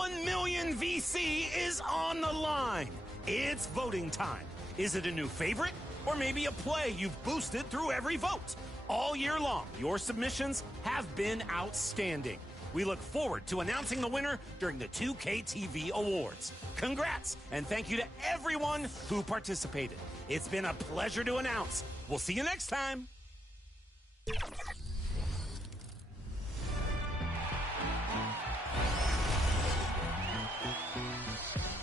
1 million VC is on the line. It's voting time. Is it a new favorite or maybe a play you've boosted through every vote? All year long, your submissions have been outstanding. We look forward to announcing the winner during the 2K TV Awards. Congrats, and thank you to everyone who participated. It's been a pleasure to announce. We'll see you next time.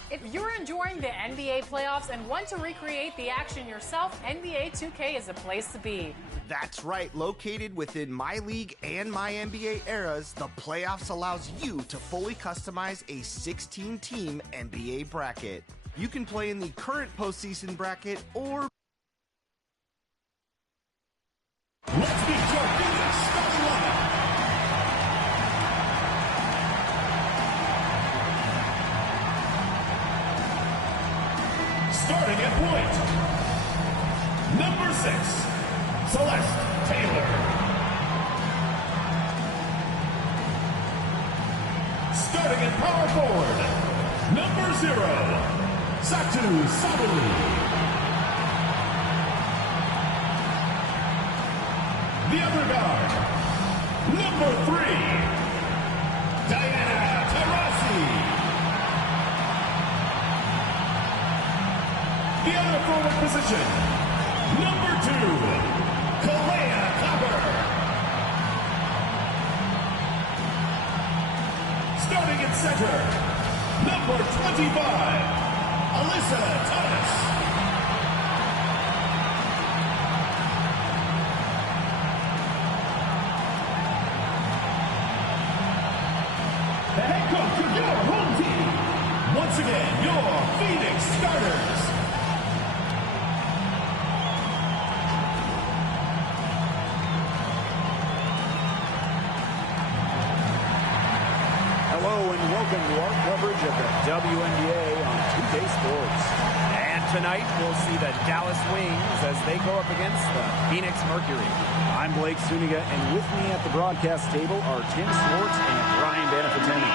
If you're enjoying the NBA playoffs and want to recreate the action yourself, NBA 2K is the place to be. That's right. Located within My League and My NBA eras, the playoffs allows you to fully customize a 16-team NBA bracket. You can play in the current postseason bracket or... Let's be starting starting lineup. Starting at point, number 6, Celeste Taylor. Starting at power forward, number 0, Satu Sabali. The other guard, number 3, Diana Taurasi. The other forward position, number 2, Kalea Copper. Starting at center, number 25, Alyssa Thomas. The head coach of your home team. Once again, your Phoenix starters. Hello and welcome to our coverage of the WNBA on 2K Sports. And tonight we'll see the Dallas Wings as they go up against the Phoenix Mercury. I'm Blake Zuniga, and with me at the broadcast table are Tim Swartz and Brian Banafiteni.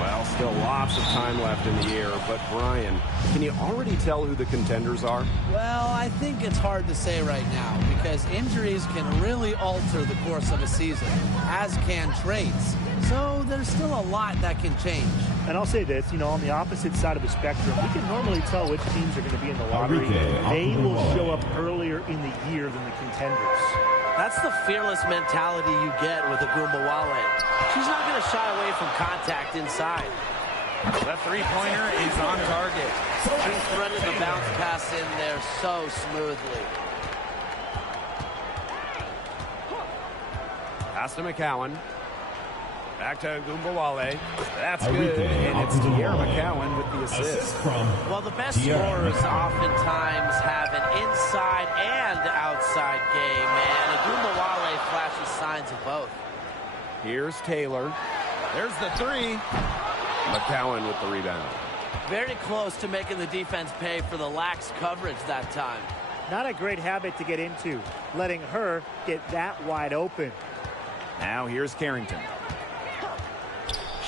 Well, still lots of time left in the year, but Brian, can you already tell who the contenders are? Well, I think it's hard to say right now because injuries can really alter the course of a season, as can trades. So there's still a lot that can change. And I'll say this, on the opposite side of the spectrum, we can normally tell which teams are going to be in the lottery. They will show up earlier in the year than the contenders. That's the fearless mentality you get with Wnba. She's not going to shy away from contact inside. The three-pointer is on target. She threaded the bounce pass in there so smoothly. Pass to McCowan. Back to Wnba. That's good. And it's Tierra McCowan with the assist. Well, the best scorers oftentimes have an inside and outside game, and Wnba flashes signs of both. Here's Taylor. There's the three. McCowan with the rebound. Very close to making the defense pay for the lax coverage that time. Not a great habit to get into, letting her get that wide open. Now here's Carrington.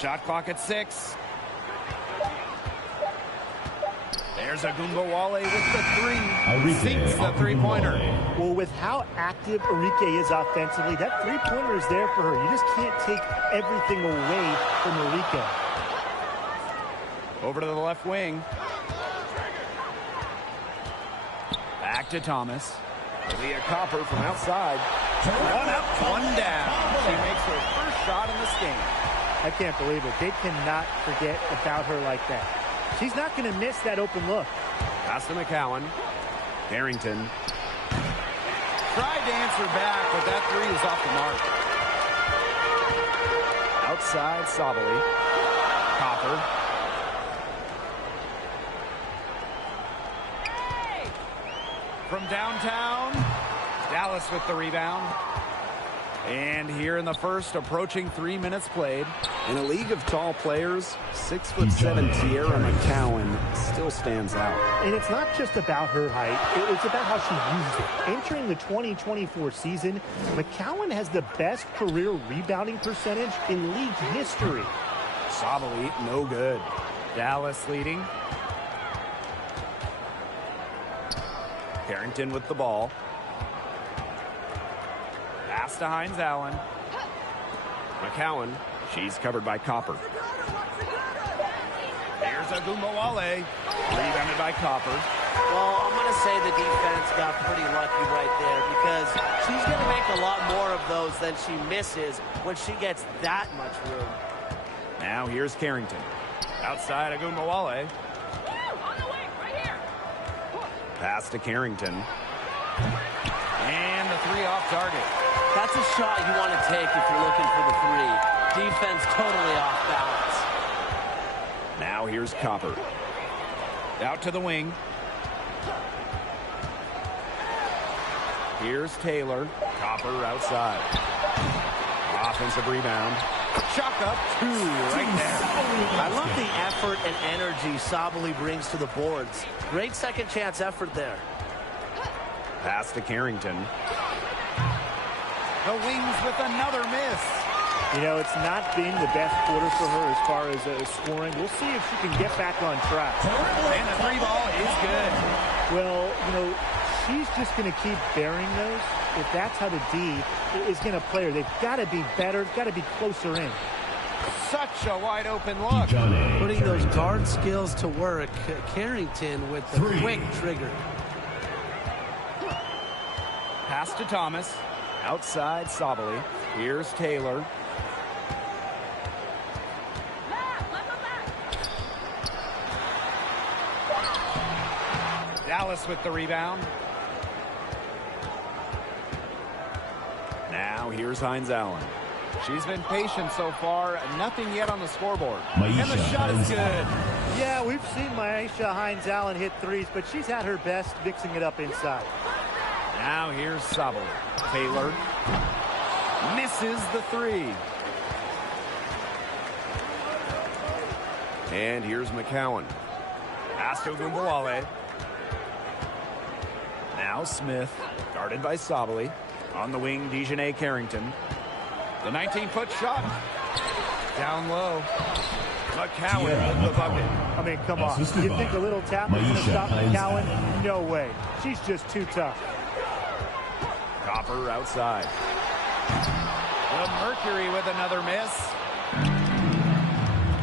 Shot clock at 6. There's a Wnba with the 3. Sinks the three-pointer. Well, with how active Arike is offensively, that three-pointer is there for her. You just can't take everything away from Arike. Over to the left wing. Back to Thomas. Leah Copper from outside. One up, one down. She makes her first shot in this game. I can't believe it. They cannot forget about her like that. She's not going to miss that open look. Pass to McCowan. Carrington. Tried to answer back, but that three is off the mark. Outside, Sabali. Copper. From downtown, Dallas with the rebound. And here in the first, approaching 3 minutes played. In a league of tall players, 6'7" Tierra McCowan still stands out. And it's not just about her height, it's about how she uses it. Entering the 2024 season, McCowan has the best career rebounding percentage in league history. Sabali, no good. Dallas leading. Carrington with the ball. Pass to Hines Allen. McCowan, she's covered by Copper. Here's Wnba, rebounded by Copper. Well, I'm going to say the defense got pretty lucky right there because she's going to make a lot more of those than she misses when she gets that much room. Now here's Carrington. Outside Wnba. On the wing, right here. Pass to Carrington. And the three off target. That's a shot you want to take if you're looking for the three. Defense totally off balance. Now here's Copper. Out to the wing. Here's Taylor. Copper outside. Offensive rebound. Chalk up two right there. I love the effort and energy Sabali brings to the boards. Great second chance effort there. Pass to Carrington. The Wings with another miss. You know, it's not been the best quarter for her as far as scoring. We'll see if she can get back on track. And the three ball is good. Well, you know, she's just going to keep burying those. If that's how the D is going to play her, they've got to be better, got to be closer in. Such a wide open look. Putting those guard skills to work. Carrington with the quick trigger. Pass to Thomas. Outside Sabali. Here's Taylor. Dallas with the rebound. Now here's Hines Allen. She's been patient so far. Nothing yet on the scoreboard. And the shot is good. Yeah, we've seen Maisha Hines Allen hit threes, but she's at her best mixing it up inside. Now here's Sabali. Taylor misses the three. And here's McCowan. Pass to Wnba. Now Smith, guarded by Sabali. On the wing, Dejanay Carrington. The 19-foot shot. Down low. McCowan with the bucket. I mean, come on. You think a little tap is going to stop McCowan? No way. She's just too tough. Copper outside. The Mercury with another miss.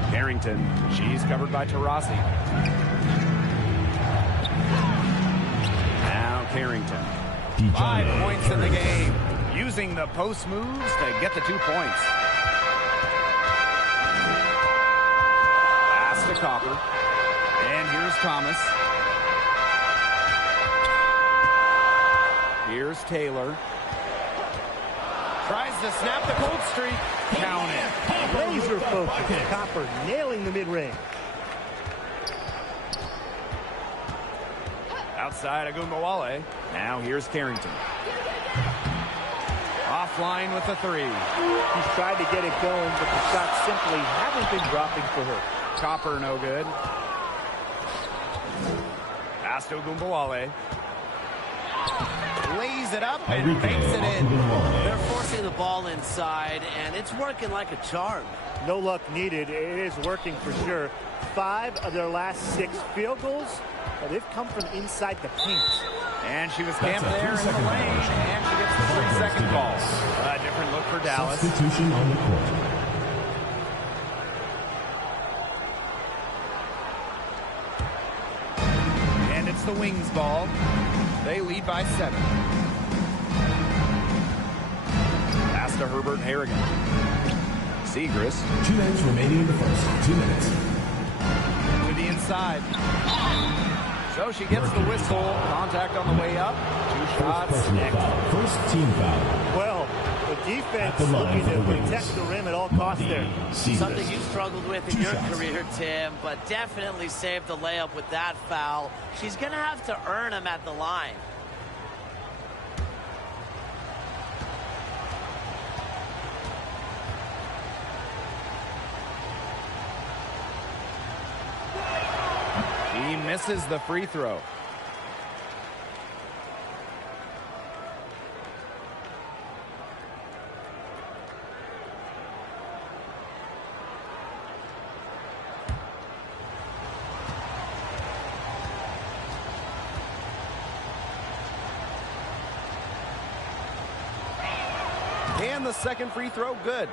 Carrington, she's covered by Taurasi. Now Carrington. 5 points in the game. Using the post moves to get the 2 points. Pass to Copper. And here's Thomas. Here's Taylor. Tries to snap the cold streak. Count it. Laser focus. Copper nailing the mid-range. Outside Wnba. Now here's Carrington. Offline with the three. He's tried to get it going, but the shots simply haven't been dropping for her. Copper no good. Pass to Wnba. Lays it up and banks it in. They're forcing the ball inside, and it's working like a charm. No luck needed. It is working for sure. 5 of their last 6 field goals, they've come from inside the paint. And she was camped there in the lane, and she gets the 3-second call. A different look for Dallas. Substitution on the court. And it's the Wings ball. They lead by 7. Pass to Herbert Harrigan. Segrist. 2 minutes remaining in the first. 2 minutes. To the inside. So she gets the whistle. Contact on the way up. 2 shots. First team foul. Well, the defense looking to protect the rim at all costs there. Something you struggled with in your career, Tim, but definitely saved the layup with that foul. She's going to have to earn him at the line. He misses the free throw. And the second free throw, good.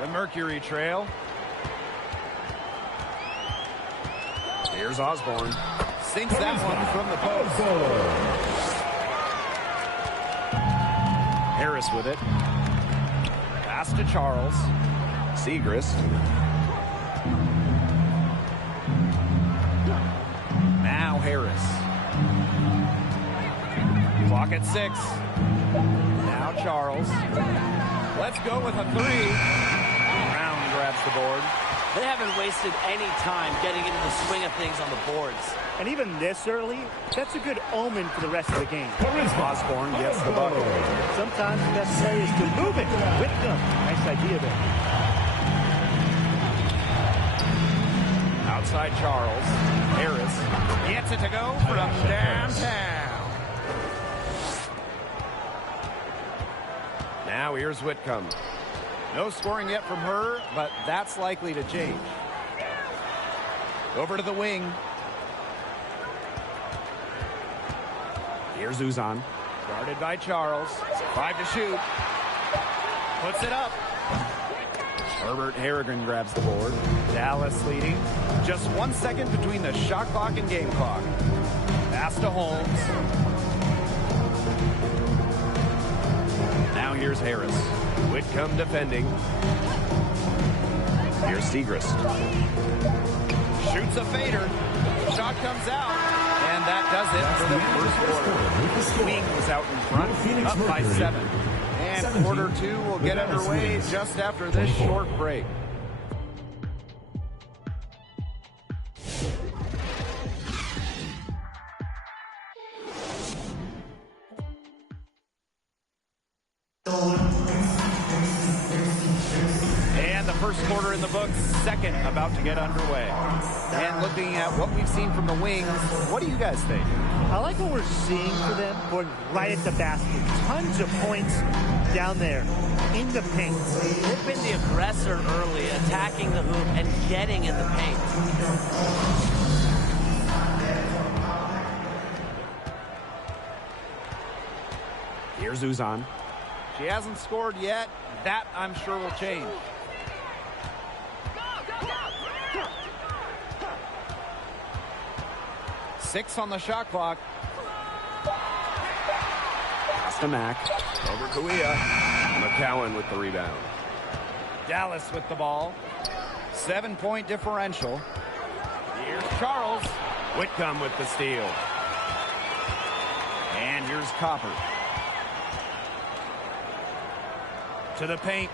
The Mercury trail. Here's Osborne. Sinks that one from the post. Harris with it. Pass to Charles. Segrist. Now Harris. Clock at 6. Now Charles. Let's go with a 3. Brown grabs the board. They haven't wasted any time getting into the swing of things on the boards. And even this early, that's a good omen for the rest of the game. Osborne gets the bucket. Sometimes the best play is to move it with them. Nice idea there. Outside Charles. Harris gets it to go from downtown. Now here's Whitcomb. No scoring yet from her, but that's likely to change. Over to the wing. Here's Uzan. Guarded by Charles. 5 to shoot. Puts it up. Herbert Harrigan grabs the board. Dallas leading. Just 1 second between the shot clock and game clock. Pass to Holmes. Now here's Harris. Whitcomb defending. Here's Segrist. Shoots a fader. Shot comes out. And that does it for the first quarter. Wing was out in front, up by 7. And quarter 2 will get underway just after this short break. And the first quarter in the books, second about to get underway. And looking at what we've seen from the wings, what do you guys think? I like what we're seeing for them going right at the basket. Tons of points down there in the paint. They've been the aggressor early, attacking the hoop and getting in the paint. Here's Uzan. She hasn't scored yet. That, I'm sure, will change. Six on the shot clock. Pass to Mack. Over Kuia. McCowan with the rebound. Dallas with the ball. 7-point differential. Here's Charles. Whitcomb with the steal. And here's Copper. To the paint.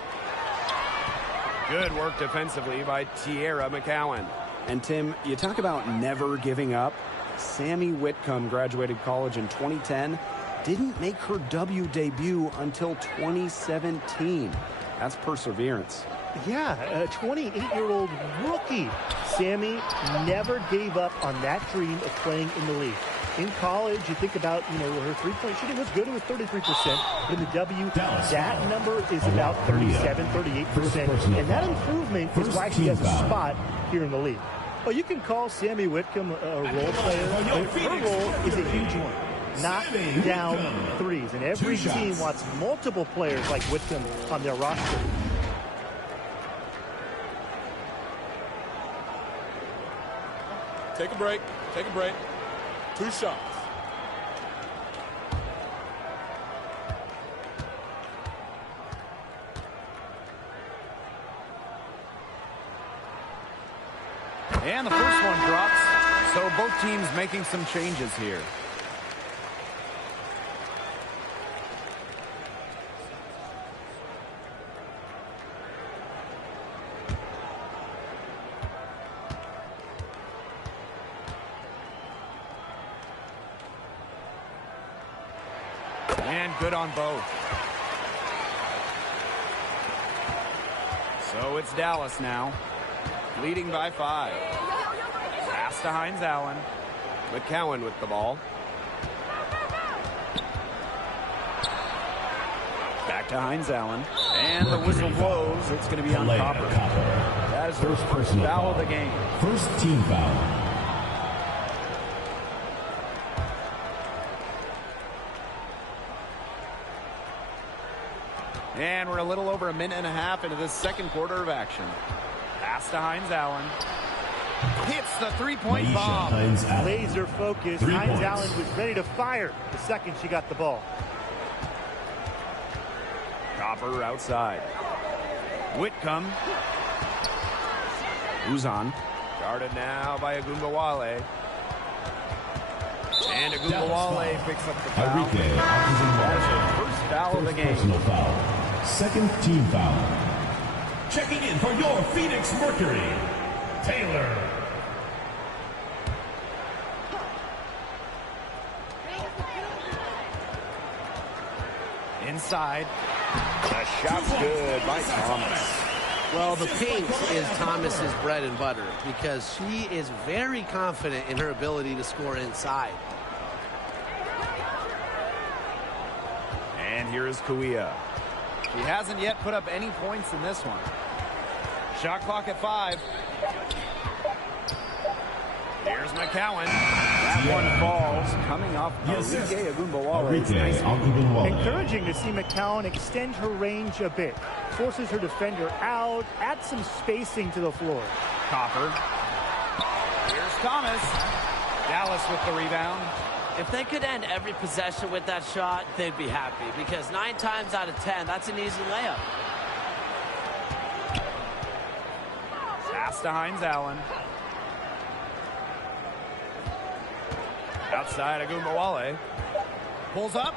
Good work defensively by Tierra McCowan. And Tim, you talk about never giving up. Sammy Whitcomb graduated college in 2010. Didn't make her W debut until 2017. That's perseverance. Yeah, a 28-year-old rookie. Sammy never gave up on that dream of playing in the league. In college, you think about, her three-point shooting was good. It was 33%. But in the W, that number is about 37, 38%. And that improvement is why she has a spot here in the league. Oh, you can call Sammy Whitcomb a role player, but her role is a huge one. Knock down threes. And every team wants multiple players like Whitcomb on their roster. Take a break. Take a break. 2 shots. And the first one drops. So both teams making some changes here. And good on both. So it's Dallas now, leading by 5. Pass to Hines Allen. McCowan with the ball. Back to Hines Allen. And the whistle blows. It's going to be on Copper. That is the first foul of the game. First team foul. And we're a little over a minute and a half into this second quarter of action. Pass to Hines Allen. Hits the three-point bomb. Laser focus. Hines Allen was ready to fire the second she got the ball. Copper outside. Whitcomb. Uzan. Guarded now by Wnba. And Wnba picks up the foul. That's her first foul of the game. Personal foul. Second team foul. Checking in for your Phoenix Mercury, Taylor. Inside. The shot's good by Thomas. Well, the paint is Thomas's bread and butter because she is very confident in her ability to score inside. And here is Kuia. She hasn't yet put up any points in this one. Shot clock at 5. Here's McCowan. That one falls, coming off Enrique Wnba. Encouraging to see McCowan extend her range a bit. Forces her defender out, adds some spacing to the floor. Copper. Here's Thomas. Dallas with the rebound. If they could end every possession with that shot, they'd be happy because 9 times out of 10, that's an easy layup. Pass to Hines Allen. Outside of Wnba. Pulls up.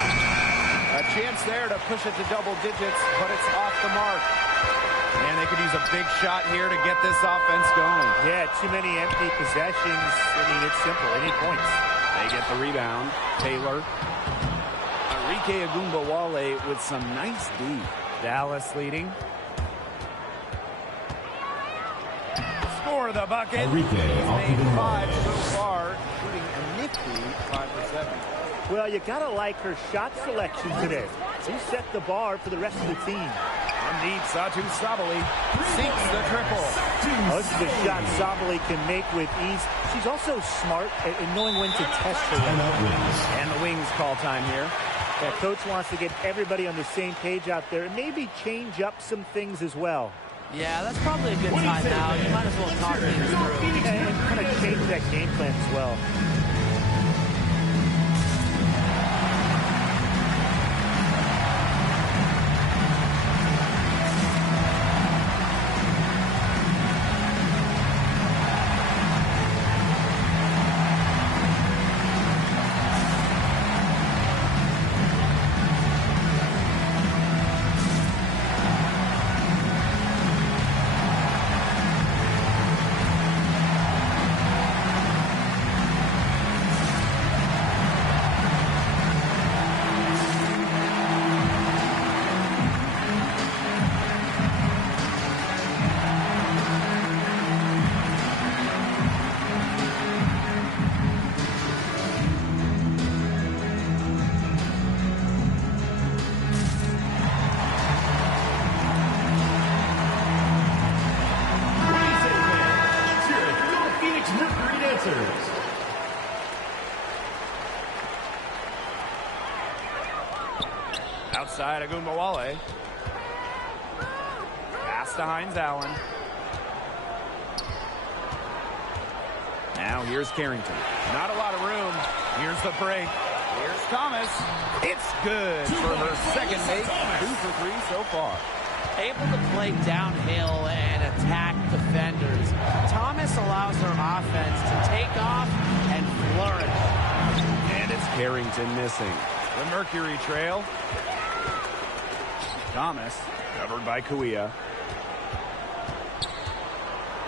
A chance there to push it to double digits, but it's off the mark. And they could use a big shot here to get this offense going. Yeah, too many empty possessions. I mean, it's simple. They need points. They get the rebound. Taylor. Enrique Wnba with some nice D. Dallas leading. Score the bucket. Enrique made 5 so far, shooting a nifty 5 for 7. Well, you gotta like her shot selection today. She set the bar for the rest of the team. From deep, Satu Sabali sinks the triple. This is a shot Sabali can make with ease. She's also smart at knowing when to test her. And the Wings call time here. Yeah, coach wants to get everybody on the same page out there and maybe change up some things as well. Yeah, that's probably a good timeout. You might as well talk things through. And kind of change that game plan as well. Outside of Wnba. Pass to Hines Allen. Now here's Carrington. Not a lot of room. Here's the break. Here's Thomas. It's good for her second make. 2 for 3 so far. Able to play downhill and attack defenders. Thomas allows her offense to take off and flourish. And it's Carrington missing. The Mercury trail. Thomas, covered by Kuia.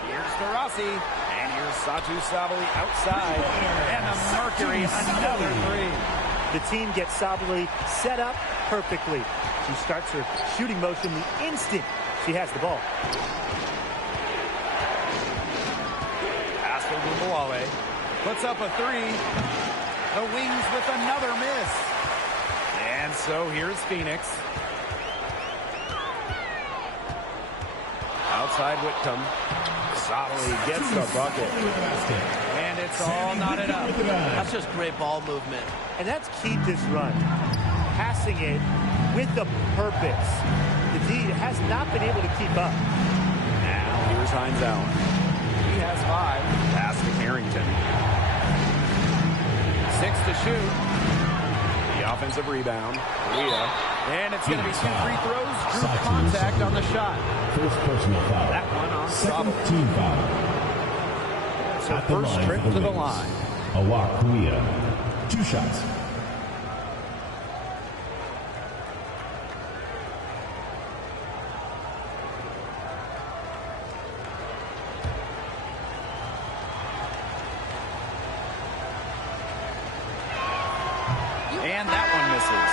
Here's DeRossi, and here's Satu Sabali outside, and the Mercury another 3. The team gets Sabali set up perfectly. She starts her shooting motion the instant she has the ball. Pass to Wnba. Puts up a 3. The Wings with another miss. And so here's Phoenix. Outside Whitcomb. Sabali gets the bucket. And it's all knotted up. That's just great ball movement. And that's key to this run. Passing it with a purpose. The D has not been able to keep up. Now here's Hines Allen. He has 5. Pass to Carrington. 6 to shoot. The offensive rebound. Leah. And it's going to be 2 free throws. Drew contact on the shot. First personal foul. That one on Second Sabali. team foul. So first trip to the line. Wnba. 2 shots. And that one misses.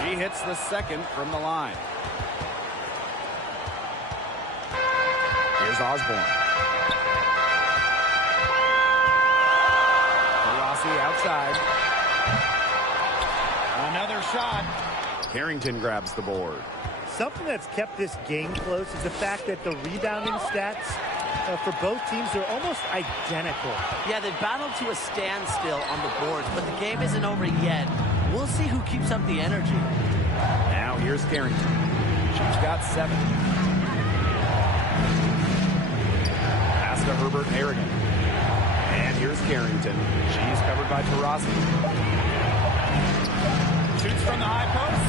She hits the second from the line. Here's Osborne. Outside. Another shot. Carrington grabs the board. Something that's kept this game close is the fact that the rebounding stats for both teams are almost identical. Yeah, they battled to a standstill on the boards, but the game isn't over yet. We'll see who keeps up the energy. Now here's Carrington. She's got 7. Pass to Herbert Harrigan. And here's Carrington. She's covered by Taurasi. Shoots from the high post.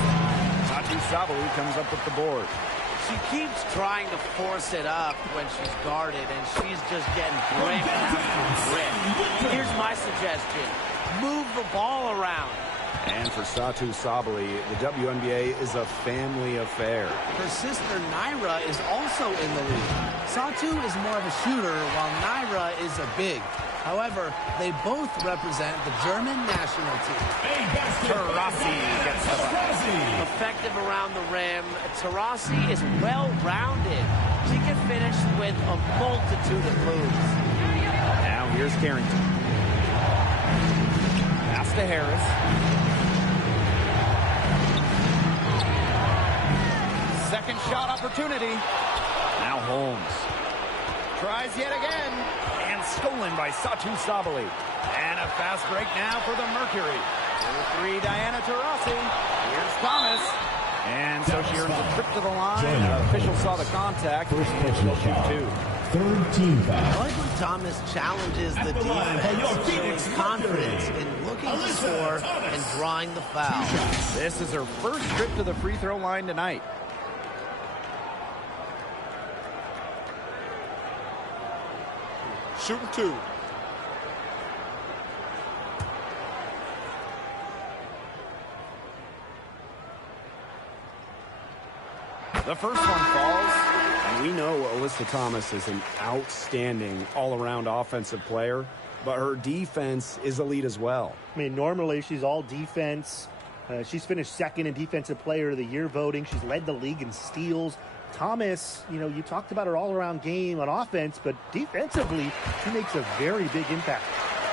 Sabali comes up with the board. She keeps trying to force it up when she's guarded, and she's just getting brick after brick. Here's my suggestion. Move the ball around. And for Satu Sabali, the WNBA is a family affair. Her sister Naira is also in the league. Satu is more of a shooter, while Naira is a big. However, they both represent the German national team. Taurasi gets the bucket. Effective around the rim, Taurasi is well-rounded. She can finish with a multitude of moves. Now here's Carrington. Pass to Harris. Second shot opportunity. Now Holmes. Tries yet again. And stolen by Satu Sabali. And a fast break now for the Mercury. 2-3, Diana Taurasi. Here's Thomas. And so she earns a trip to the line. Officials saw the contact. First And personal she'll shoot foul. 2. Third team I foul. like when Thomas challenges the defense, showing confidence in looking to score and drawing the foul. This is her first trip to the free throw line tonight. Shooting 2. The first one falls, and we know Alyssa Thomas is an outstanding all-around offensive player, but her defense is elite as well. I mean, normally she's all defense. She's finished second in Defensive Player of the Year voting. She's led the league in steals. Thomas, you know, you talked about her all-around game on offense, but defensively, she makes a very big impact.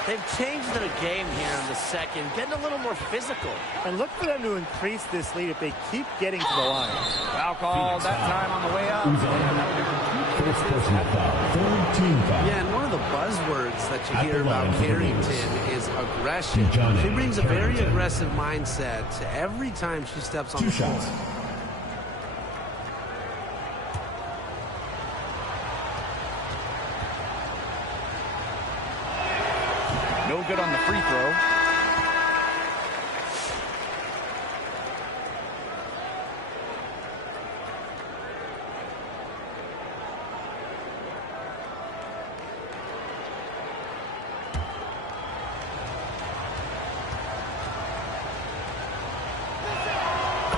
They've changed their game here in the second, getting a little more physical. And look for them to increase this lead if they keep getting to the line. Foul call that time on the way up. First personal foul. Third team foul. Yeah, and one of the buzzwords that you At hear the line about for the Carrington Wings. is aggression. Johnny She brings a very Carrington. aggressive mindset to every time she steps on 2 the floor. shots. No good on the free throw.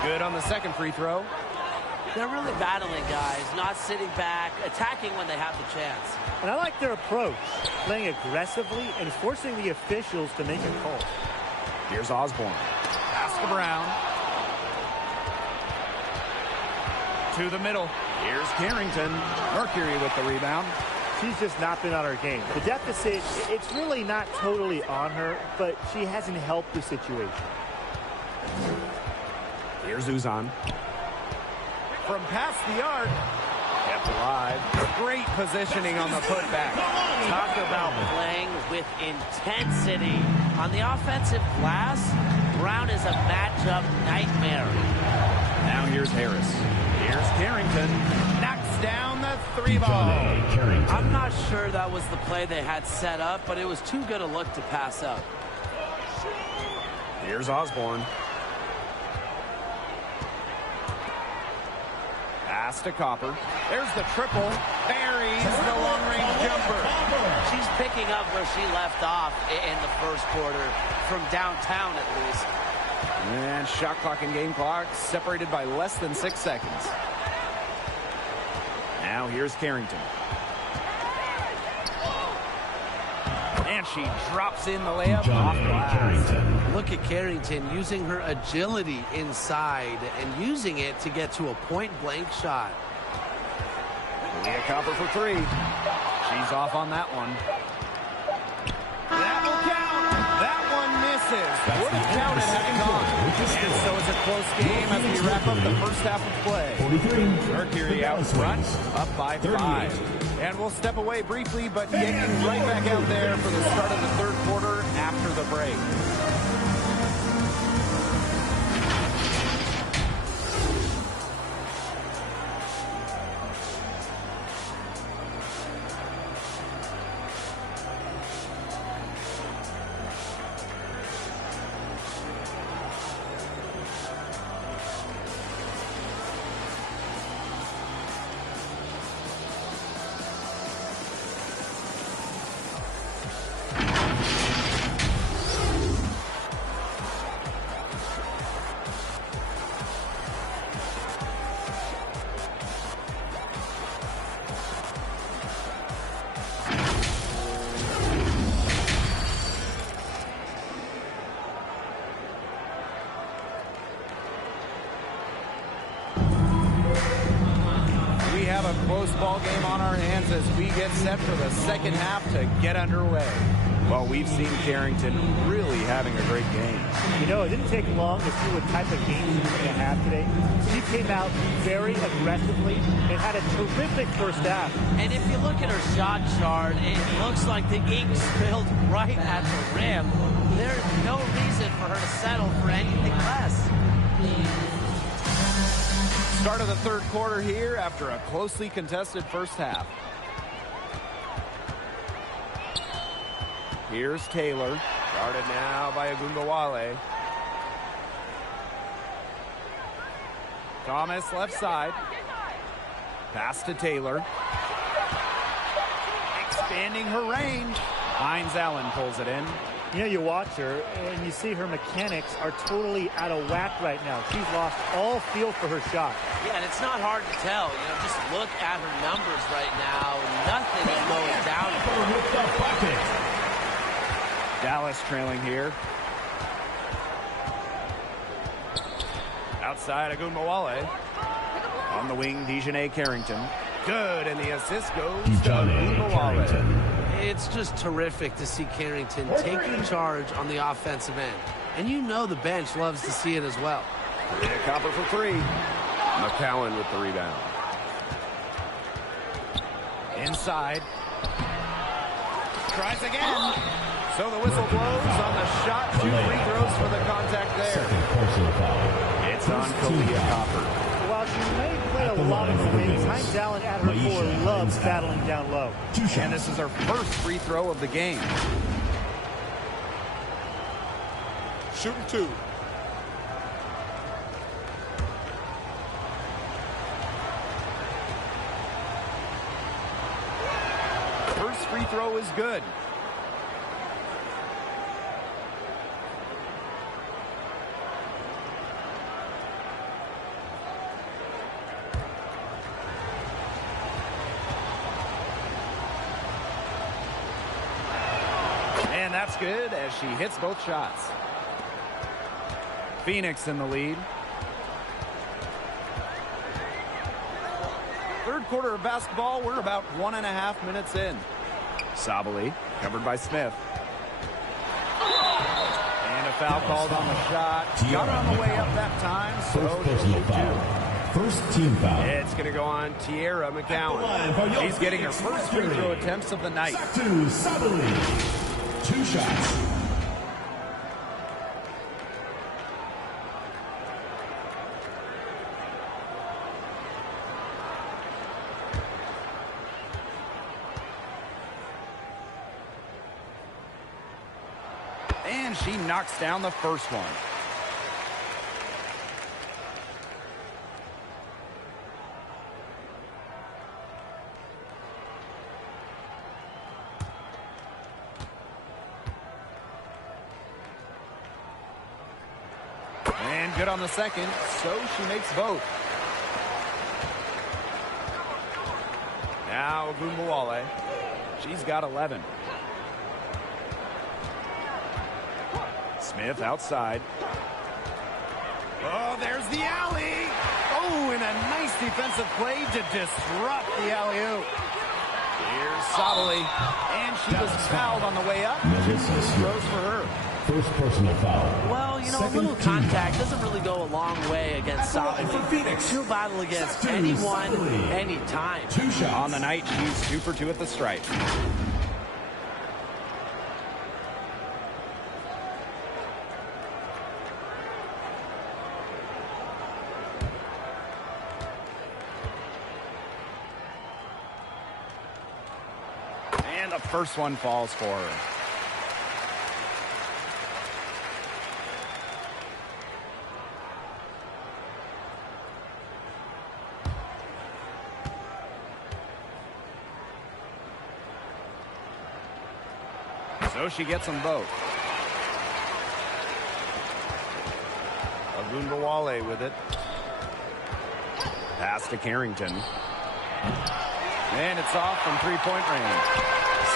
Good on the second free throw. They're really battling, guys, not sitting back, attacking when they have the chance. And I like their approach, playing aggressively and forcing the officials to make a call. Here's Osborne. Pass to Brown. To the middle. Here's Carrington. Mercury with the rebound. She's just not been on her game. The deficit, it's really not totally on her, but she hasn't helped the situation. Here's Uzan. From past the arc. Kept alive. Great positioning on the putback. Talk about playing with intensity. On the offensive glass, Brown is a matchup nightmare. Now here's Harris. Here's Carrington. Knocks down the 3-ball. I'm not sure that was the play they had set up, but it was too good a look to pass up. Here's Osborne. Pass to Copper. There's the triple. Buries the long-range jumper. She's picking up where she left off in the first quarter, from downtown at least. And shot clock and game clock separated by less than 6 seconds. Now here's Carrington. And she drops in the layup off glass. Look at Carrington using her agility inside and using it to get to a point-blank shot. Leah Copper for 3. She's off on that one. That will count. That one misses. Would have counted had it gone. And so it's a close game as we wrap up the first half of play. Mercury out front, up by 5. And we'll step away briefly, but get you right back out there for the start of the third quarter after the break. A close ball game on our hands as we get set for the second half to get underway. Well, we've seen Carrington really having a great game. You know, it didn't take long to see what type of game she was going to have today. She came out very aggressively and had a terrific first half. And if you look at her shot chart, it looks like the ink spilled right at the rim. There's no reason for her to settle for anything less. Start of the third quarter here after a closely contested first half. Here's Taylor, guarded now by Wnba. Thomas left side. Pass to Taylor. Expanding her range. Hines Allen pulls it in. You know, you watch her, and you see her mechanics are totally out of whack right now. She's lost all feel for her shot. Yeah, and it's not hard to tell. You know, just look at her numbers right now. Nothing is going down. Dallas trailing here. Outside of Wnba. On the wing, Dejanay Carrington. Good, and the assist goes to Wnba. It's just terrific to see Carrington taking charge on the offensive end. And you know the bench loves to see it as well. Yeah, Copper for 3. McCowan with the rebound. Inside. Tries again. So the whistle blows on the shot. 2 free throws for the contact there. It's on Kalia Copper. While she may play a lot of the wings, Hines Allen at her core loves battling down low. And this is her first free throw of the game. Shooting 2. First free throw is good. And that's good as she hits both shots. Phoenix in the lead. Third quarter of basketball, we're about 1.5 minutes in. Sabali, covered by Smith. And a foul called on the shot. Got her on the way up that time, so First personal foul. First team foul. it's going to go on Tierra McCowan. She's getting her first free throw attempts of the night. Satu Sabali. 2 shots. And she knocks down the first one. And good on the second, so she makes both. Now Wnba. She's got 11. Smith outside. Oh, there's the alley. Oh, and a nice defensive play to disrupt the alley-oop. Here's Sabali, and she was fouled on the way up. 2 throws for her. First personal foul. Well, you know, a little contact doesn't really go a long way against Sabali. She'll battle against anyone, anytime. 2 shots. On the night, she's 2 for 2 at the stripe. And the first one falls for her. So she gets them both. Wnba with it. Pass to Carrington. And it's off from three-point range.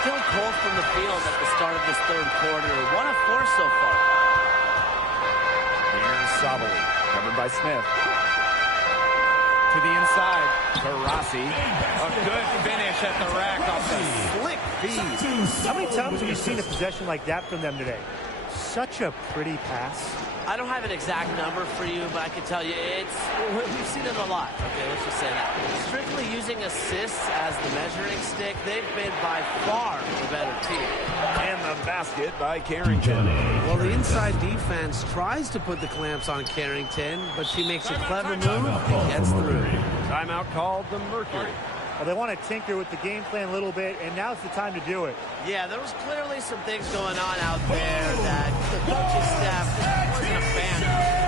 Still cold from the field at the start of this third quarter. 1 of 4 so far. Here's Sabali, covered by Smith. To the inside, Tarasi. A good finish at the rack off the slick feed. How many times have you seen a possession like that from them today? Such a pretty pass. I don't have an exact number for you, but I can tell you we've seen it a lot. Okay, let's just say that. Strictly using assists as the measuring stick, they've been by far the better team. And the basket by Carrington. Well, the inside defense tries to put the clamps on Carrington, but she makes a clever move and gets through. Timeout called the Mercury. Well, they want to tinker with the game plan a little bit, and now's the time to do it. Yeah, there was clearly some things going on out there that the coaching staff wasn't a fan of.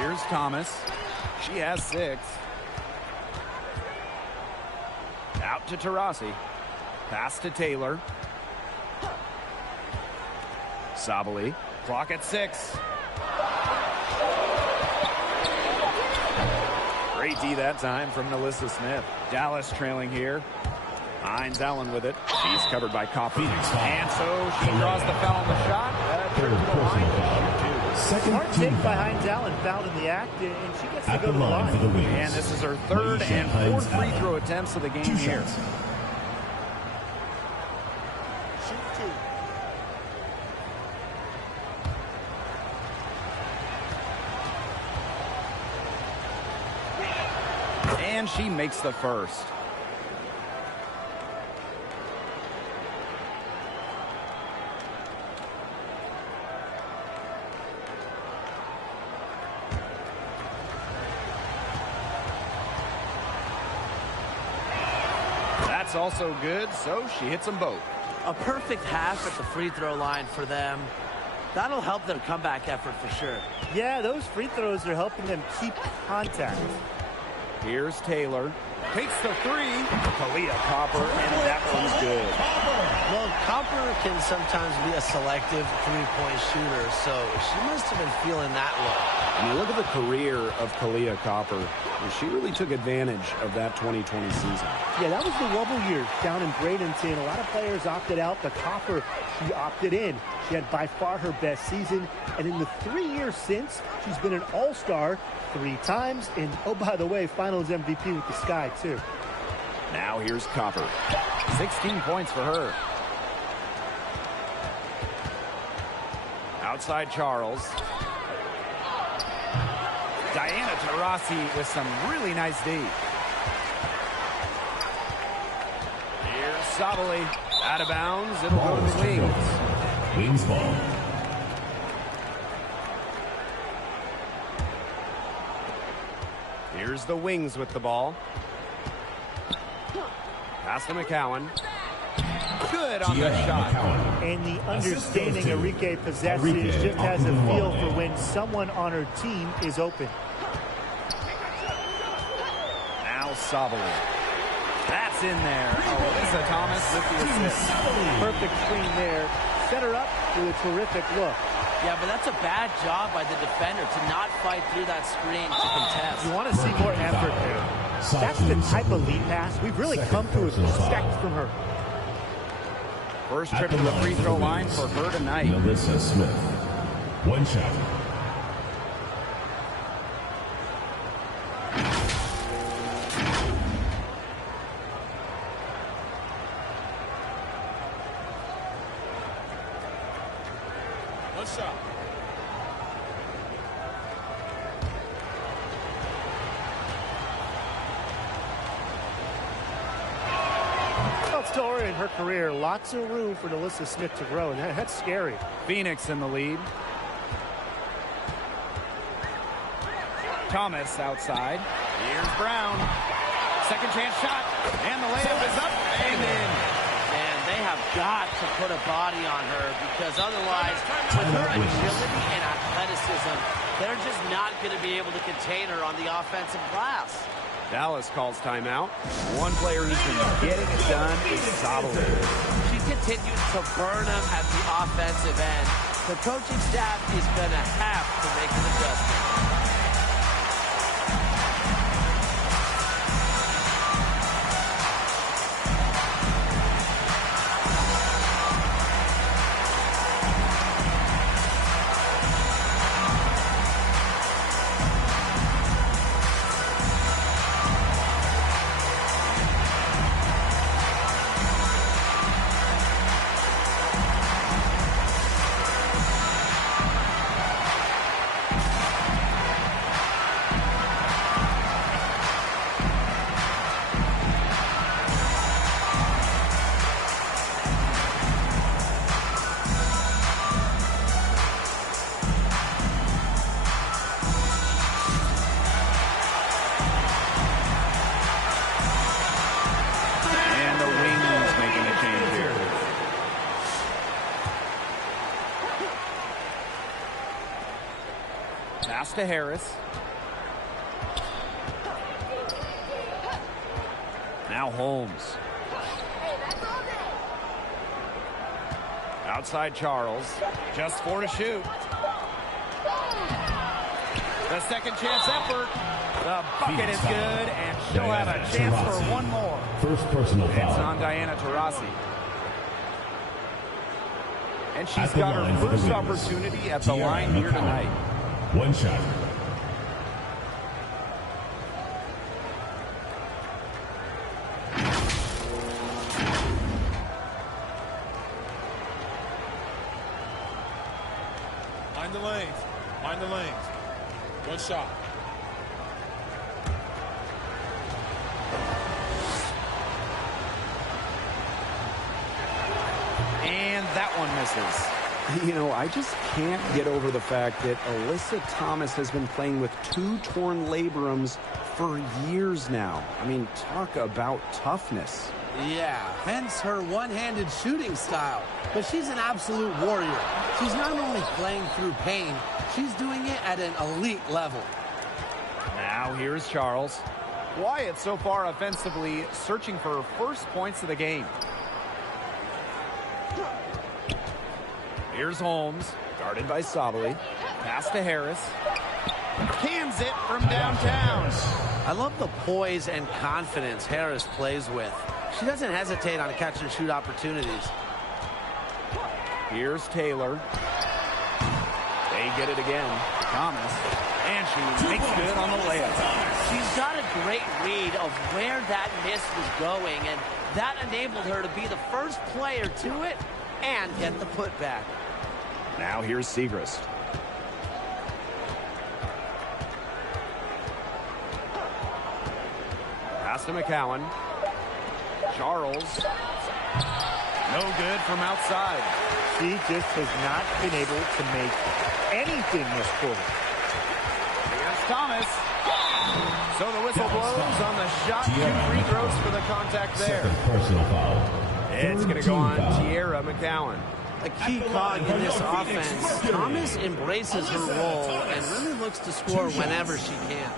Here's Thomas. She has 6. Out to Tarasi. Pass to Taylor. Sabali. Clock at 6. Great D that time from Melissa Smith. Dallas trailing here. Hines Allen with it. She's covered by Coffey. And so she draws the foul on the shot. Trip to the line. Smart take by Hines Allen, fouled in the act, and she gets to go to the line. For the wins. And this is her 3rd and 4th free throw attempts of the game here. Shoot 2. And she makes the first. That's also good, so she hits them both. A perfect half at the free throw line for them. That'll help their comeback effort for sure. Yeah, those free throws are helping them keep contact. Here's Taylor. Takes the three. Kalia Copper, and that one's good. Well, Copper can sometimes be a selective three-point shooter, so she must have been feeling that look. I mean, look at the career of Kalia Copper. She really took advantage of that 2020 season. Yeah, that was the wobble year down in Bradenton. A lot of players opted out, but Copper, she opted in. She had by far her best season, and in the 3 years since, she's been an all-star 3 times, and oh, by the way, finals MVP with the Sky, too. Now here's Copper. 16 points for her. Outside Charles. Diana Taurasi with some really nice D. Here's Sabali. Out of bounds. It'll go to the Wings. Wings ball. Here's the Wings with the ball. Pass to McCowan. Good on the shot. And the understanding Enrique possesses just has a feel for when someone on her team is open. Now Sabali. That's in there. Alyssa Thomas with the assist. Perfect screen there. Set her up with a terrific look. Yeah, but that's a bad job by the defender to not fight through that screen to contest. You want to see more effort there. That's the type of lead pass we've really come to expect from her. First trip to the free throw line for her tonight. Alyssa Smith. One shot. One shot. Story in her career, lots of room for Alyssa Smith to grow, and that's scary. Phoenix in the lead. Thomas outside. Here's Brown. Second chance shot, and the layup is up and in. And they have got to put a body on her, because otherwise, with her agility and athleticism, they're just not going to be able to contain her on the offensive glass. Dallas calls timeout. One player who's been getting it done is Sabali. She continues to burn them at the offensive end. The coaching staff is going to have to make an adjustment. Pass to Harris. Now Holmes. Outside Charles. Just 4 to shoot. The second chance effort. The bucket is good, and she'll have a chance for one more. First personal foul. It's on Diana Taurasi. And she's got her first opportunity at the line here tonight. One shot. Mind the lanes. Mind the lanes. One shot. And that one misses. You know, I just can't get over the fact that Alyssa Thomas has been playing with 2 torn labrums for years now. I mean, talk about toughness. Yeah, hence her one-handed shooting style. But she's an absolute warrior. She's not only playing through pain, she's doing it at an elite level. Now here's Charles. Wyatt so far offensively searching for her first points of the game. Here's Holmes, guarded by Sabali. Pass to Harris. Cans it from downtown. I love the poise and confidence Harris plays with. She doesn't hesitate on catch and shoot opportunities. Here's Taylor. They get it again. Thomas. And she makes good on the layup. She's got a great read of where that miss was going, and that enabled her to be the first player to it and get the putback. Now here's Segrist. Pass to McCowan. Charles. No good from outside. She just has not been able to make anything this quarter. Here's Thomas. So the whistle blows on the shot. 2 free throws for the contact there. Personal foul. It's going to go on Tierra McCowan. A key cog in this offense. Thomas embraces her role and really looks to score whenever she can.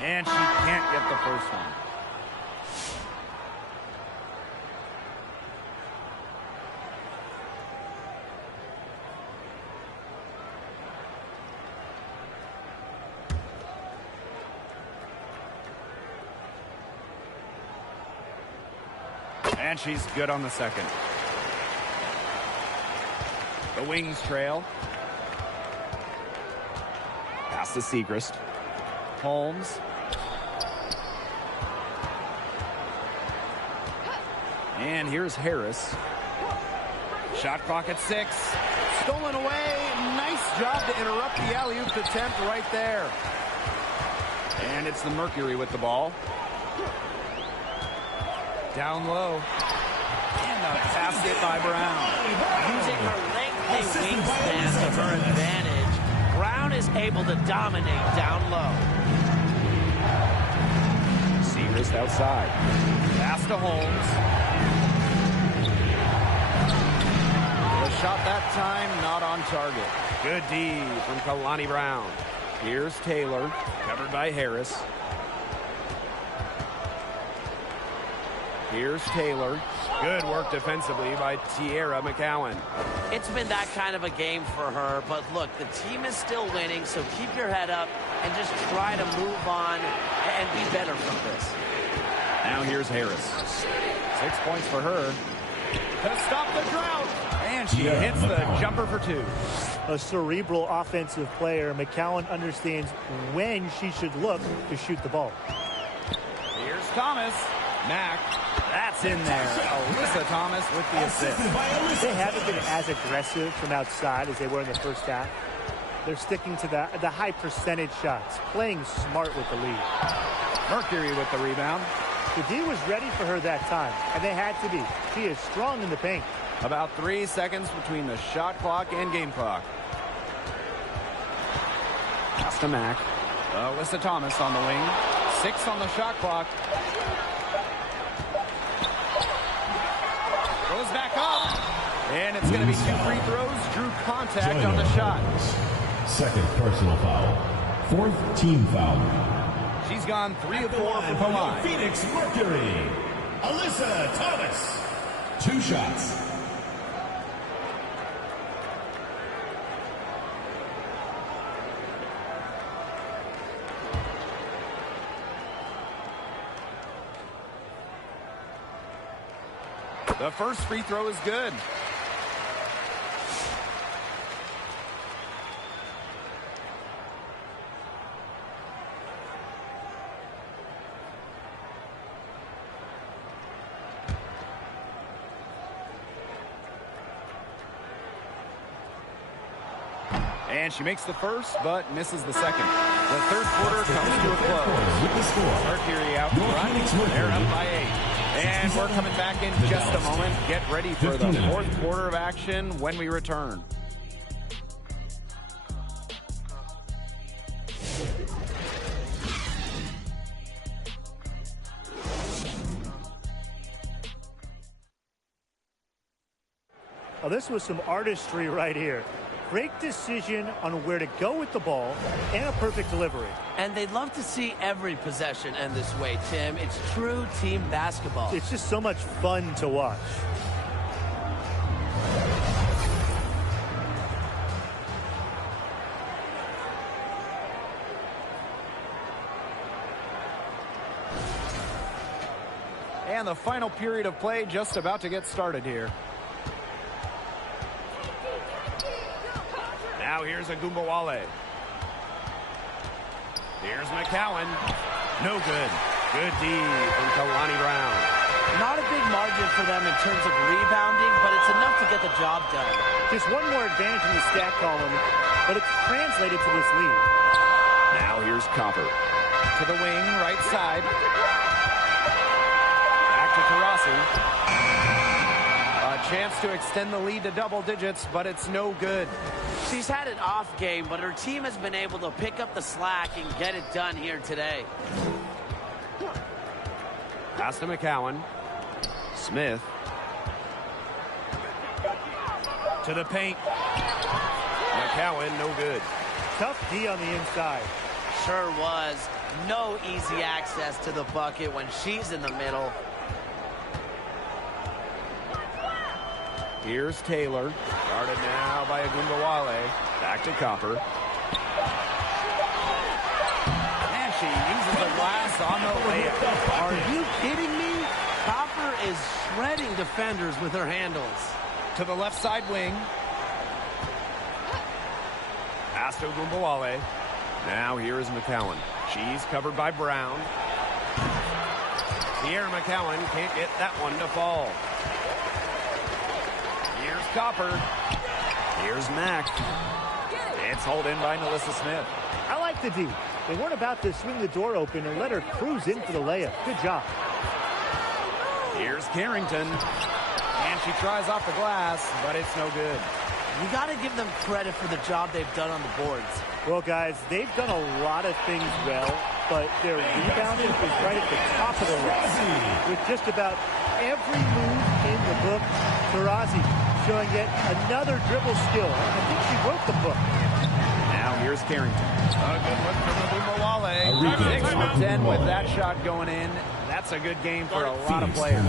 And she can't get the first one. And she's good on the second. The Wings trail. Pass to Segrist. Holmes. And here's Harris. Shot clock at 6. Stolen away. Nice job to interrupt the alley-oop attempt right there. And it's the Mercury with the ball. Down low. And a basket by Brown. Using her lengthy wingspan to her advantage, Brown is able to dominate down low. Segrist outside. Pass to Holmes. The shot that time not on target. Good D from Kalani Brown. Here's Taylor, covered by Harris. Here's Taylor. Good work defensively by Tierra McCowan. It's been that kind of a game for her, but look, the team is still winning, so keep your head up and just try to move on and be better from this. Now here's Harris. 6 points for her. To stop the drought. And she hits the jumper for 2. A cerebral offensive player, McCowan understands when she should look to shoot the ball. Here's Thomas. Mack. That's in there. Alyssa Thomas with the assist. They haven't been as aggressive from outside as they were in the first half. They're sticking to the high percentage shots, playing smart with the lead. Mercury with the rebound. The D was ready for her that time, and they had to be. She is strong in the paint. About 3 seconds between the shot clock and game clock. Pass to Mack. Alyssa Thomas on the wing. 6 on the shot clock. Goes back up. And it's going to be 2 free throws. Drew contact on the shot. Second personal foul. 4th team foul. She's gone 3 of 4 from the line. Phoenix Mercury. Alyssa Thomas. 2 shots. The first free throw is good. And she makes the first, but misses the second. The third quarter comes to a close. Mercury out front. They're up by 8. And we're coming back in just a moment. Get ready for the fourth quarter of action when we return. Oh, this was some artistry right here. Great decision on where to go with the ball and a perfect delivery. And they'd love to see every possession end this way, Tim. It's true team basketball. It's just so much fun to watch. And the final period of play just about to get started here. Now here's Wnba. Here's McCowan. No good. Good D from Kalani Brown. Not a big margin for them in terms of rebounding, but it's enough to get the job done. Just one more advantage in the stat column, but it's translated to this lead. Now here's Copper. To the wing, right side. Back to Taurasi. A chance to extend the lead to double digits, but it's no good. She's had an off game, but her team has been able to pick up the slack and get it done here today. Pass to McCowan. Smith. To the paint. McCowan, no good. Tough D on the inside. Sure was. No easy access to the bucket when she's in the middle. Here's Taylor. Guarded now by Wnba. Back to Copper. And she uses the glass on the layup. Are you kidding me? Copper is shredding defenders with her handles. To the left side wing. Pass to Wnba. Now here is McCowan. She's covered by Brown. Sierra McCowan can't get that one to fall. Here's Copper. Here's Mack. It's hauled in by Melissa Smith. I like the D. They weren't about to swing the door open and let her cruise in for the layup. Good job. Here's Carrington. And she tries off the glass, but it's no good. You got to give them credit for the job they've done on the boards. Well, guys, they've done a lot of things well, but their rebounding is right at the top of the list. With just about every move in the book, Taurasi showing yet another dribble skill. I think she wrote the book. Now here's Carrington. A good look from Wnba. 6 for 10 with that shot going in. That's a good game for a lot of players.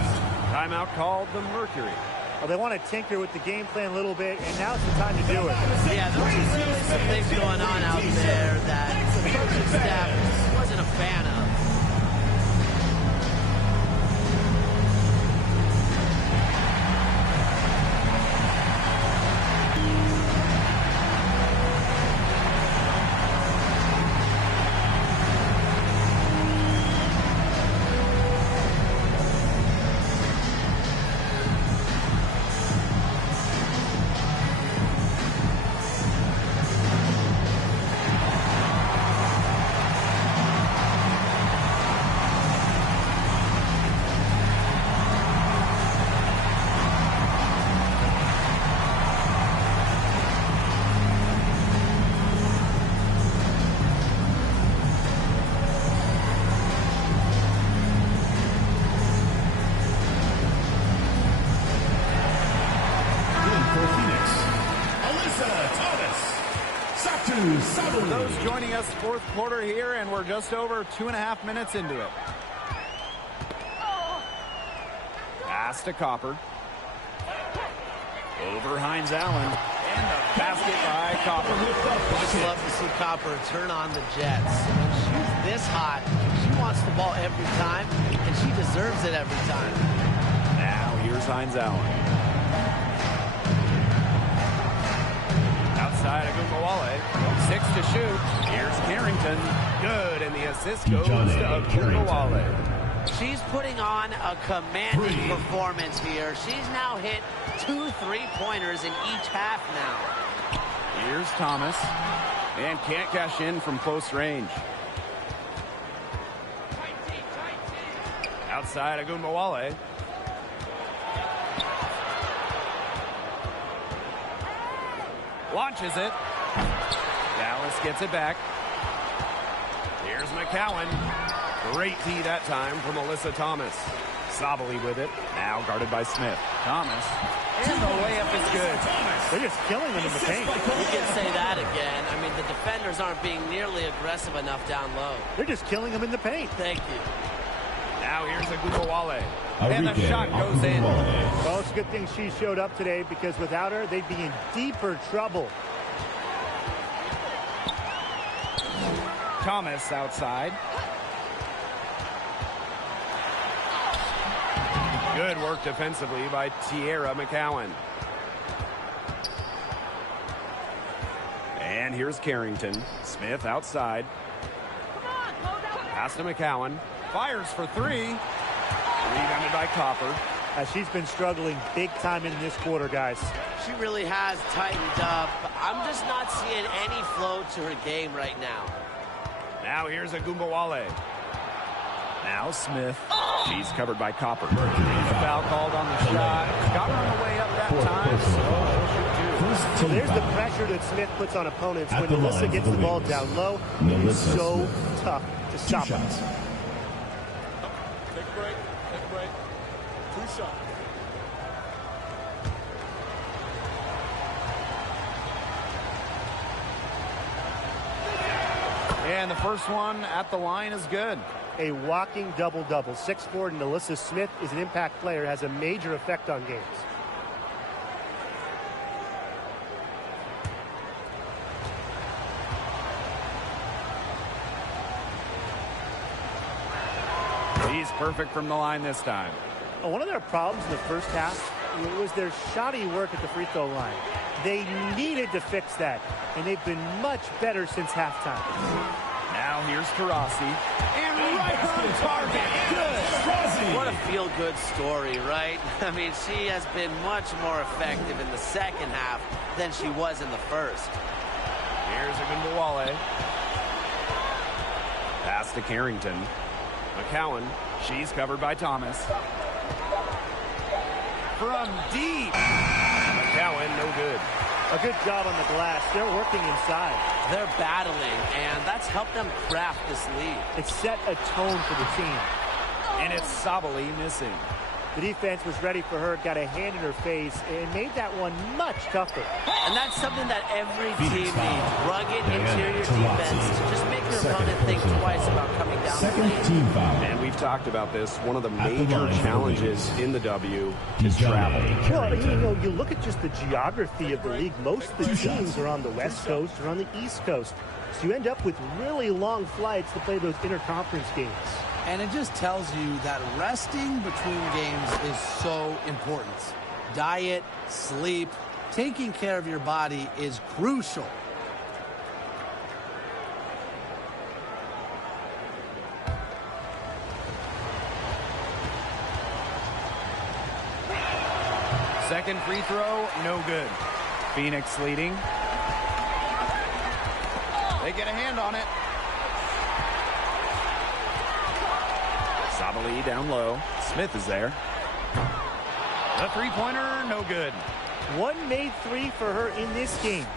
Timeout called the Mercury. Well, they want to tinker with the game plan a little bit, and now's the time to do it. Yeah, there was really some things going on out there that the coaching staff wasn't a fan of. For those joining us, fourth quarter here, and we're just over 2.5 minutes into it. Pass to Copper. Over Hines Allen. And the basket by Copper. Just love to see Copper turn on the Jets. When she's this hot, she wants the ball every time, and she deserves it every time. Now here's Hines Allen. Outside of Wnba. 6 to shoot. Here's Carrington. Good, and the assist goes to Wnba. She's putting on a commanding performance here. She's now hit 2 3-pointers in each half now. Here's Thomas. And can't cash in from close range. Outside, Wnba. Launches it. Dallas gets it back. Here's McCowan. Great tee that time from Alyssa Thomas. Sabali with it. Now guarded by Smith. Thomas. And the layup is good. They're just killing them in the paint. You can say that again. I mean, the defenders aren't being nearly aggressive enough down low. They're just killing them in the paint. Thank you. Now here's Wnba. And the shot goes in. Well, it's a good thing she showed up today, because without her, they'd be in deeper trouble. Thomas outside. Good work defensively by Tierra McCowan. And here's Carrington. Smith outside. Pass to McCowan. Fires for three. Rebounded by Copper. She's been struggling big time in this quarter, guys. She really has tightened up. I'm just not seeing any flow to her game right now. Now here's Wnba. Now Smith. She's covered by Copper. The foul called on the shot. Got her on the way up that time. So there's the pressure that Smith puts on opponents when Alyssa gets the ball down low. It's so tough to stop them. Take a break. Take a break. 2 shots. And the first one at the line is good. A walking double-double. 6'4", and Alyssa Smith is an impact player, has a major effect on games. He's perfect from the line this time. One of their problems in the first half was their shoddy work at the free throw line. They needed to fix that, and they've been much better since halftime. Now here's Taurasi. And right on target. Good. What a feel-good story, right? I mean, she has been much more effective in the second half than she was in the first. Here's Wnba. Pass to Carrington. McCowan. She's covered by Thomas. From deep. McCowan, no good. A good job on the glass. They're working inside. They're battling, and that's helped them craft this lead. It set a tone for the team. And it's Sabali missing. The defense was ready for her, got a hand in her face, and made that one much tougher. And that's something that every team needs. Rugged interior defense to just make your opponent think twice about coming down the lane. And we've talked about this. One of the major challenges in the W is travel. Well, you know, you look at just the geography of the league. Most of the teams are on the West Coast or on the East Coast. So you end up with really long flights to play those interconference games. And it just tells you that resting between games is so important. Diet, sleep, taking care of your body is crucial. Second free throw, no good. Phoenix leading. They get a hand on it. Sabali down low. Smith is there. The three-pointer, no good. One made three for her in this game.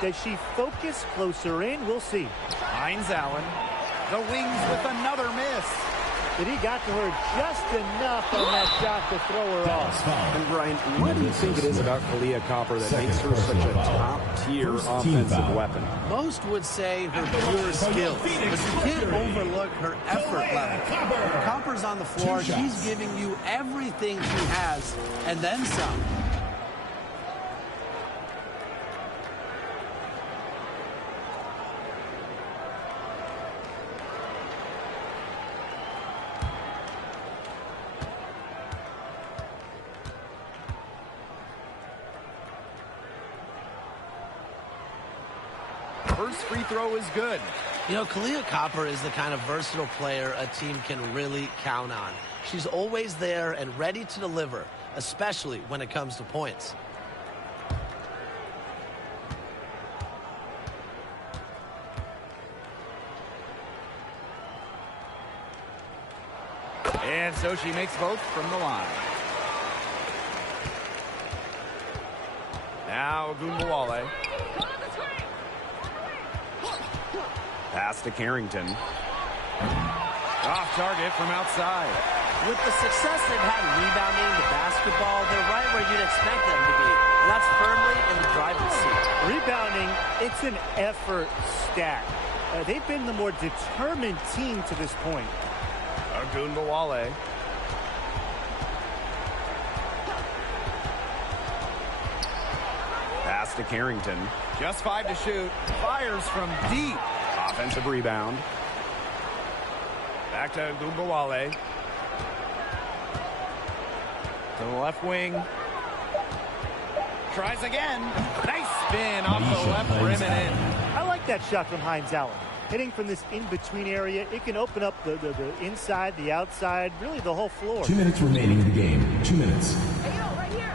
Does she focus closer in? We'll see. Hines Allen. The wings with another miss. But he got to her just enough on that shot to throw her off. And Brian, what do you think it is about Kalia Copper that makes her such a top-tier offensive weapon? Most would say her pure skills, but you can't overlook her effort level. When Copper's on the floor, she's giving you everything she has, and then some. First free throw is good. You know, Kalia Copper is the kind of versatile player a team can really count on. She's always there and ready to deliver, especially when it comes to points. so she makes both from the line. Now Wnba. Pass to Carrington. Off target from outside. With the success they've had rebounding the basketball, they're right where you'd expect them to be. And that's firmly in the driver's seat. Rebounding, it's an effort stat. They've been the more determined team to this point. Wnba. Pass to Carrington. Just 5 to shoot. Fires from deep. Offensive rebound. Back to Wnba. To the left wing. Tries again. Nice spin off the left rim and in. I like that shot from Hines Allen. Hitting from this in-between area, it can open up the inside, the outside, really the whole floor. 2 minutes remaining in the game. 2 minutes. Right here.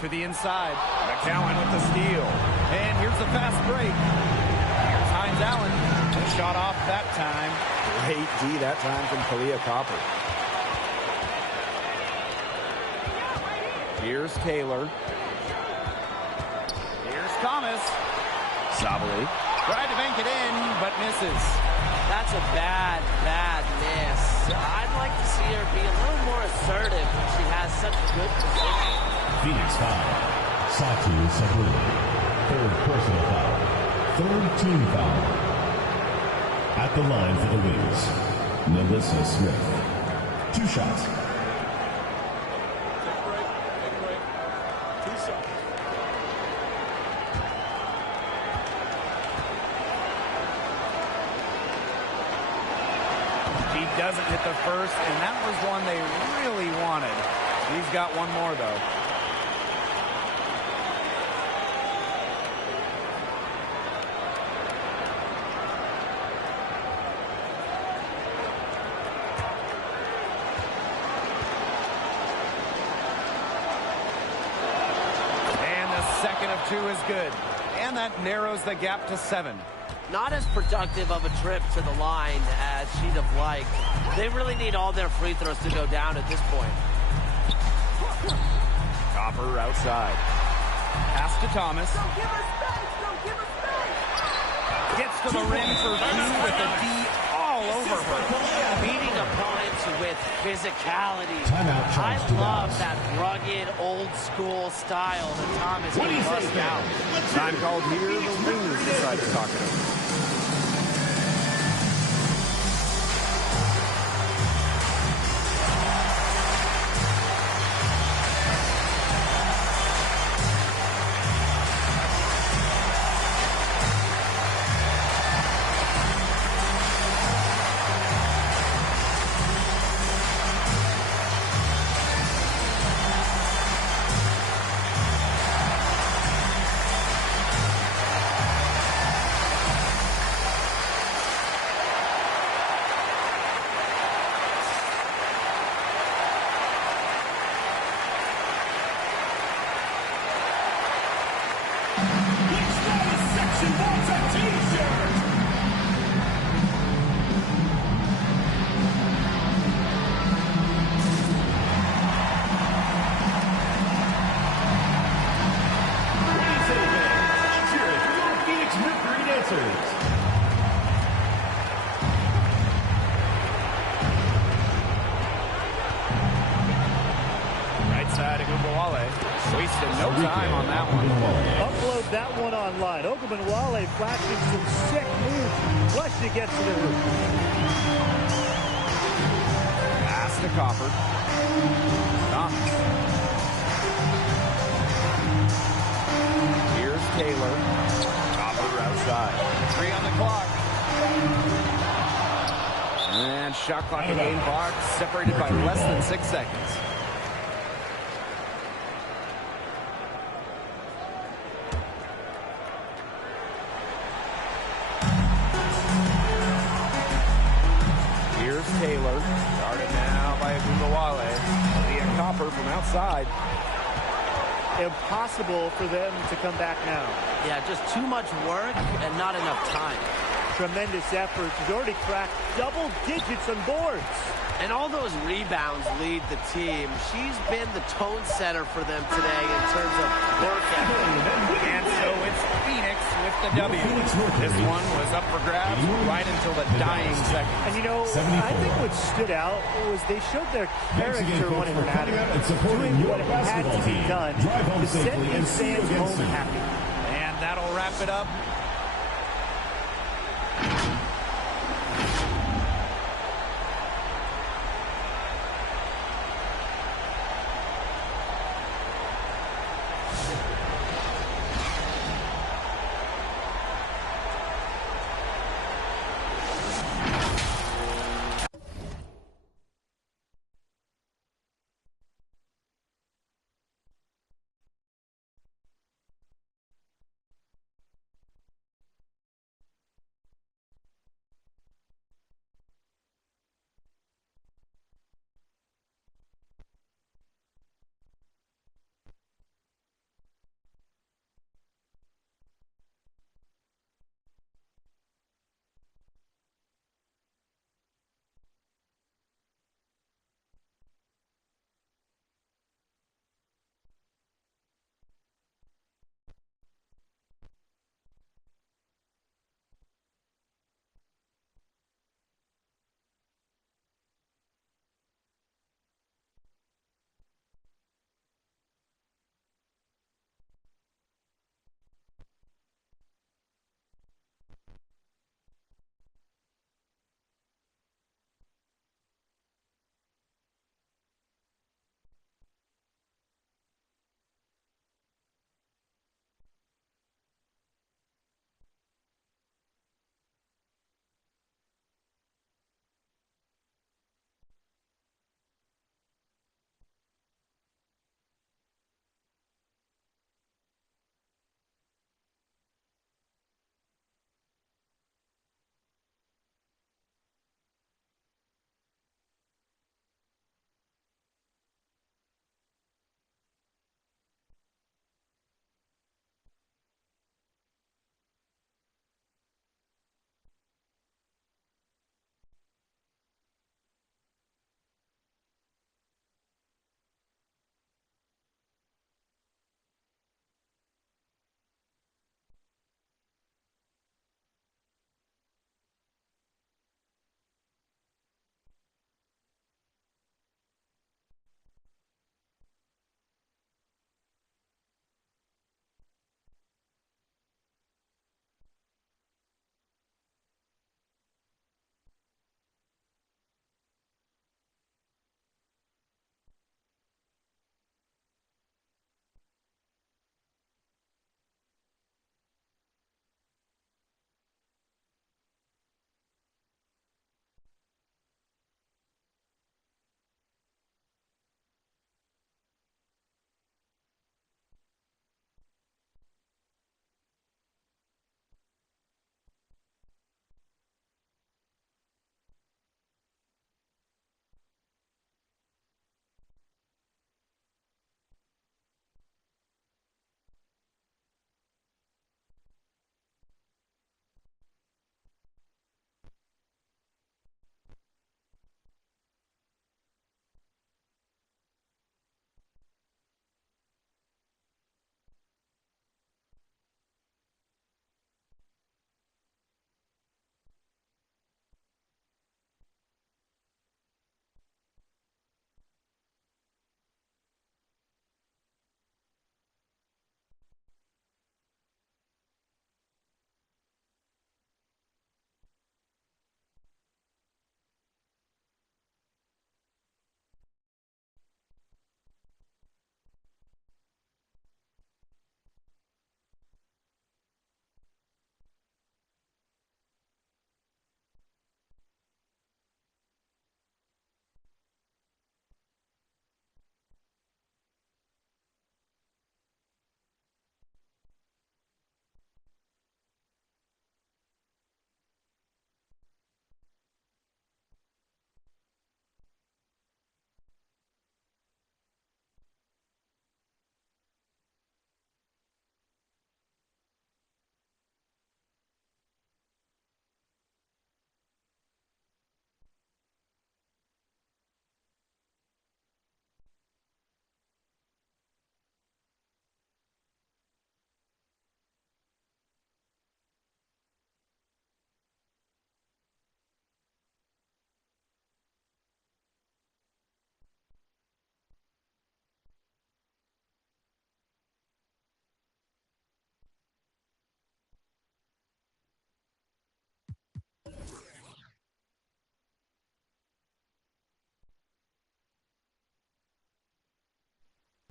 To the inside. McCowan with the steal. And here's the fast break. Here's Hines Allen. The shot off that time. Great D that time from Kalia Copper. Here's Taylor. Here's Thomas. Sabali. Tried to bank it in, but misses. That's a bad miss. I'd like to see her be a little more assertive when she has such good position. Phoenix foul. Satu Sabali. Third personal foul. Third team foul. At the line for the Wings, Melissa Smith. 2 shots. Doesn't hit the first, and that was one they really wanted. He's got one more, though. And the second of 2 is good. And that narrows the gap to 7. Not as productive of a trip to the line as she'd have liked. They really need all their free throws to go down at this point. Copper outside. Pass to Thomas. Don't give her space. Don't give her space. Gets to the rim for 2 with the D all over her. Beating opponents with physicality. Timeout, I Charles love Dugas. that rugged, old-school style that Thomas can bust out. Time called here. The Wings decide to talk to him. Wasted no time on that one. Upload that one online. Wnba flashing some sick moves once she gets to the hoop. Pass to Copper. Thomas. Here's Taylor. Copper outside. 3 on the clock. And shot clock and game clock separated by less than 6 seconds. Taylor, guarded now by Wnba. Leah Copper from outside. Impossible for them to come back now. Yeah, just too much work and not enough time. Tremendous effort. He's already cracked double digits on boards. And all those rebounds lead the team. She's been the tone setter for them today in terms of work ethic. And so it's Phoenix with the W. This one was up for grabs right until the dying second. And you know, I think what stood out was they showed their character when it mattered, doing what had to be done to send these fans home happy. And that'll wrap it up.